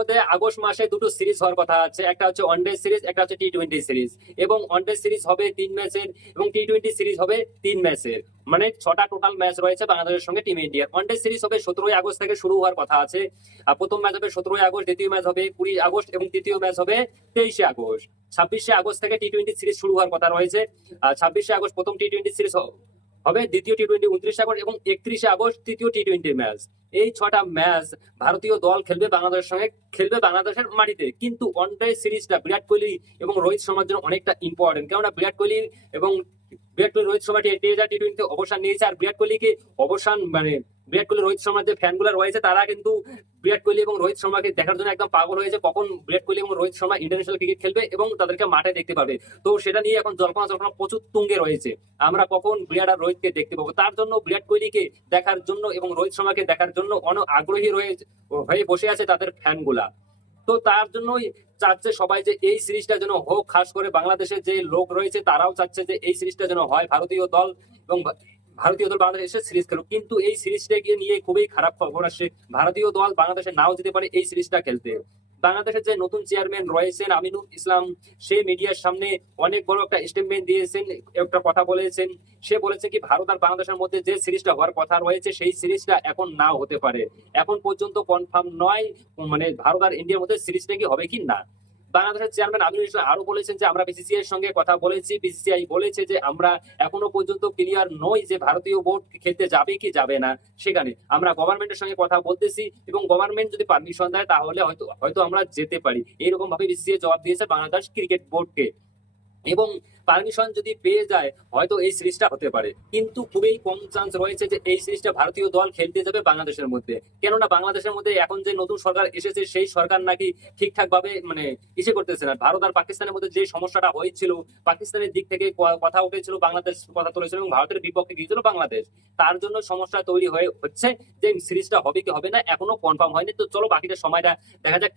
মধ্যে আগস্ট মাসে দুটো সিরিজ হওয়ার কথা আছে, একটা হচ্ছে ওয়ানডে সিরিজ, একটা হচ্ছে টি-20 সিরিজ। এবং ওয়ানডে সিরিজ হবে 3 ম্যাচের এবং টি-20 সিরিজ হবে 3 ম্যাচের। মানে 6টা টোটাল ম্যাচ রয়েছে বাংলাদেশের সঙ্গে টিম ইন্ডিয়ার। ওয়ানডে সিরিজ হবে 17ই আগস্ট থেকে শুরু হওয়ার কথা আছে। আর প্রথম ম্যাচ হবে 17ই আগস্ট, দ্বিতীয় ম্যাচ হবে 20 আগস্ট এবং তৃতীয় ম্যাচ হবে 23শে আগস্ট। 26শে আগস্ট থেকে টি-20 সিরিজ শুরু হওয়ার কথা রয়েছে। 26শে আগস্ট প্রথম টি-20 সিরিজ হবে, দ্বিতীয় টি-20 29 আগস্ট এবং 31শে আগস্ট তৃতীয় টি-20 ম্যাচ। এই 6টা ম্যাচ ভারতীয় দল খেলবে বাংলাদেশের সঙ্গে, খেলবে বাংলাদেশের মাটিতে। কিন্তু ওয়ানডে সিরিজটা বিরাট কোহলি এবং রোহিত শর্মার জন্য অনেকটা ইম্পর্টেন্ট, কেননা বিরাট কোহলি রোহিত শর্মা টি-20 অবসান নিয়েছে। আর বিরাট কোহলিকে অবসান মানে বিরাট কোহলি রোহিত শর্মার যে ফ্যানগুলো রয়েছে তারা কিন্তু বিরাট কোহলি এবং রোহিত শর্মাকে দেখার জন্য একদম পাগল হয়েছে, কখন বিরাট কোহলি এবং রোহিত শর্মা ইন্টারন্যাশনাল ক্রিকেট খেলবে এবং তাদেরকে মাঠে দেখতে পাবে। তো সেটা নিয়ে এখন জল্পনা প্রচুর তুঙ্গে রয়েছে, আমরা কখন বিরাট আর রোহিতকে দেখতে পাবো। তার জন্য বিরাট কোহলিকে দেখার জন্য এবং রোহিত শর্মাকে দেখার জন্য অনেক আগ্রহী হয়ে বসে আছে তাদের ফ্যানগুলা। তো তার জন্যই চাচ্ছে সবাই যে এই সিরিজটা যেন হোক। খাস করে বাংলাদেশের যে লোক রয়েছে তারাও চাচ্ছে যে এই সিরিজটা যেন হয়, ভারতীয় দল বাংলাদেশ এসে সিরিজ খেলুক। কিন্তু এই সিরিজটাকে নিয়ে খুবই খারাপ খবর আসছে, ভারতীয় দল বাংলাদেশে নাও যেতে পারে এই সিরিজটা খেলতে। বাংলাদেশের যে নতুন চেয়ারম্যান রয়েছেন আমিনুল ইসলাম, সে মিডিয়ার সামনে অনেক বড় একটা স্টেটমেন্ট দিয়েছেন, একটা কথা বলেছেন। সে বলেছে কি ভারত আর বাংলাদেশের মধ্যে যে সিরিজটা হওয়ার কথা রয়েছে সেই সিরিজটা এখন নাও হতে পারে, এখন পর্যন্ত কনফার্ম নয়। মানে ভারত আর ইন্ডিয়ার মধ্যে সিরিজটা কি হবে কি না। বাংলাদেশের চেয়ারম্যান আমিনুল ইসলাম আরো বলেছেন যে আমরা বিসিসিআই এর সঙ্গে কথা বলেছি, বিসিসিআই বলেছে যে আমরা এখনো পর্যন্ত ক্লিয়ার নই যে ভারতীয় বোর্ড খেলতে যাবে কি যাবে না। সেখানে আমরা গভর্নমেন্টের সঙ্গে কথা বলতেছি এবং গভর্নমেন্ট যদি পারমিশন দেয় তাহলে হয়তো হয়তো আমরা যেতে পারি, এইরকম ভাবে বিসিসিআই জবাব দিয়েছে বাংলাদেশ ক্রিকেট বোর্ডকে। এবং পারমিশন যদি পেয়ে যায় হয়তো এই সিরিজটা হতে পারে, কিন্তু খুবই কম চান্স রয়েছে যে এই সিরিজটা ভারতীয় দল খেলতে যাবে বাংলাদেশের মধ্যে। কেননা বাংলাদেশের মধ্যে এখন যে নতুন সরকার এসেছে সেই সরকার নাকি ঠিকঠাক ভাবে মানে ইসে করতেছে না। ভারত আর পাকিস্তানের মধ্যে যে সমস্যাটা হয়েছিল, পাকিস্তানের দিক থেকে কথা উঠেছিল, বাংলাদেশ কথা তুলেছিল এবং ভারতের বিপক্ষে গিয়েছিল বাংলাদেশ। তার জন্য সমস্যা তৈরি হচ্ছে যে সিরিজটা হবে কি হবে না এখনো কনফার্ম হয়নি। তো চলো বাকিটা সময়টা দেখা যাক।